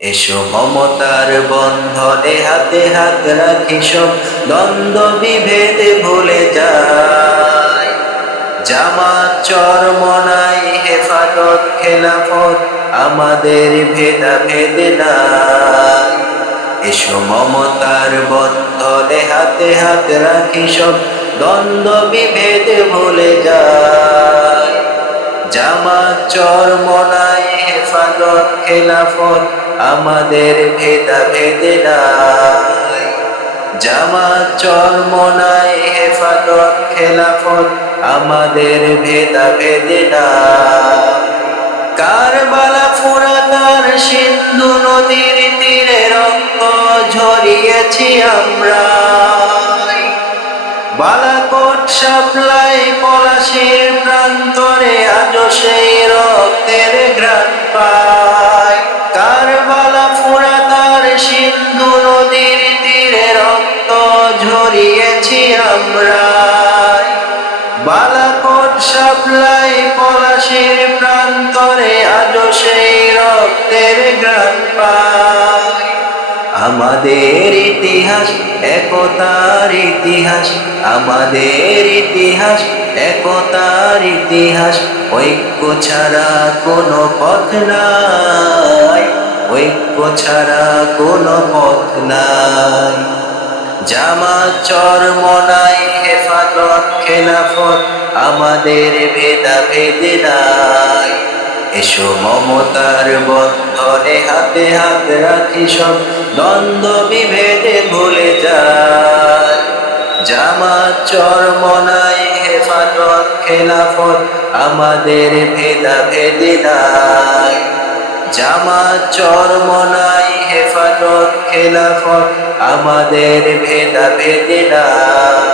এসো মমতার বন্ধনে হাতে হাত রাখি সব দ্বন্দ্ব বিভেদ ভুলে যায় জামাত চরমনাই হেফাজত, খেলাফত আমাদের ভেদা ভেদ নাই। এসো মমতার বন্ধনে হাতে হাত রাখি সব দ্বন্দ্ব বিভেদ ভুলে যায় জামাত চরমনাই হেফাজত, খেলাফত আমাদের ভেদা ভেদে নাই। জামাত চরমনাই হেফাজত, খেলাফত আমাদের ভেদা ভেদে নাই। কারবালা ফুরাতার সিন্ধু নদীর তীরে রক্ত ঝরিয়েছি আমরা। বালাকোট সাপ্লাই পলাশির প্রান্তরে আজ সেই রক্তের গ্রাণ পাই কারবালা ফুরাতার সিন্ধু নদীর তীরে রক্ত ঝরিয়েছি আমরা। বালাকোট সাপ্লাই পলাশির প্রান্তরে আজ সেই রক্তের গ্রাণ পাই আমাদের ইতিহাস, একতার ইতিহাস। আমাদের ইতিহাস, একতার ইতিহাস। ঐক্য ছাড়া কোনো পথ নাই। ঐক্য ছাড়া কোনো পথ নাই। জামা চরমনাই হেফাজত, খেলাফত, আমাদের ভেদা ভেদে নাই। এসো মমতার বন্ধনে হাতে হাত রাখি সব দ্বন্দ্ব বিভেদে ভুলে যায় জামা চরমনাই হেফাজত, খেলাফত আমাদের ভেদা ভেদে নাই। জামা চরমনাই হেফাজত, খেলাফত আমাদের ভেদা ভেদে নাই।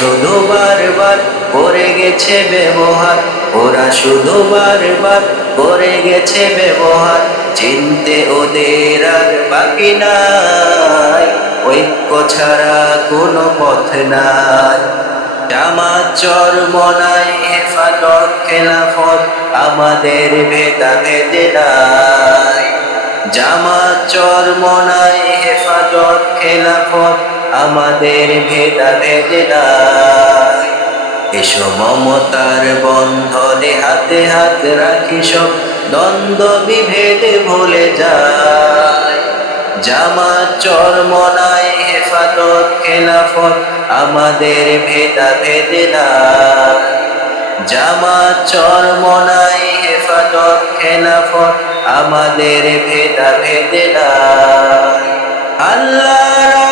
শুধু বারবার করে গেছে ব্যবহার। ওরা শুধু বারবার করে গেছে ব্যবহার। চিনতে ওদের আর বাকি নাই। ঐক্য ছাড়া কোনো পথ নাই। জামাত চরমনাই হেফাজত, খেলাফত আমাদের ভেদা ভেদে নাই। জামাত চরমনাই হেফাজত, খেলাফত আমাদের ভেদা ভেদে নাই। এসো মমতার বন্ধনে হাতে হাত রাখি সব, দ্বন্দ্ব বিভেদে ভুলে যায় জামাত চরমনাই হেফাজত, খেলাফত আমাদের ভেদা ভেদে নাই। জামাত চরমনাই হেফাজত, খেলাফত আমাদের ভেদা ভেদে নাই। আল্লাহর আইনে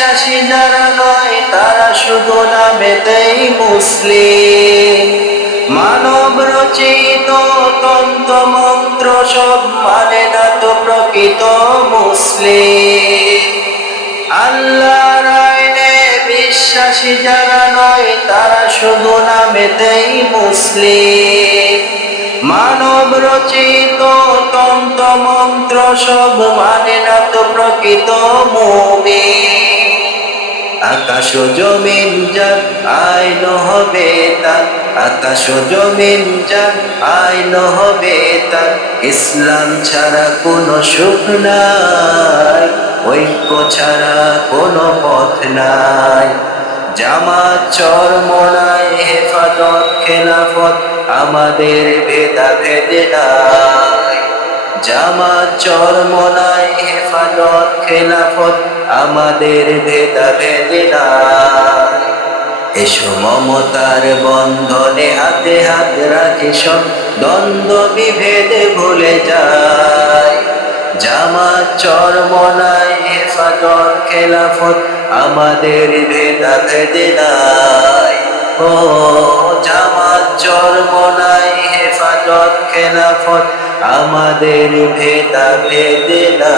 বিশ্বাসী যারা নয়, তারা শুধু নামেতেই মুসলিম। মানব রচিত তন্ত্র মন্ত্র সব মানে না তো প্রকৃত মুসলিম। আল্লাহর আইনে বিশ্বাসী যারা নয়, তারা শুধু নামেতেই মুসলিম। মানব রচিত তন্ত্র মন্ত্র সব মানে না তো প্রকৃত মুমিন। আকাশ জমিন যার আইন হবে তার আকাশ জমিন যার আইন হবে তার ইসলাম ছাড়া কোনো সুখ নাই, ঐক্য ছাড়া কোনো পথ নাই। জামাত চরমনাই হেফাজত, খেলাফত আমাদের ভেদা ভেদে নাই। জামাত চরমনাই হেফাজত, খেলাফত আমাদের ভেদা ভেদে নাই এসো মমতার বন্ধনে হাতে হাত রাখি সব দ্বন্দ্ব বিভেদে ভুলে যায়। জামাত চরমনাই হেফাজত, খেলাফত আমাদের ভেদা ভেদে নাই। ও জামাত চরমনাই হেফাজত, খেলাফত আমাদের ভেদা ভেদে না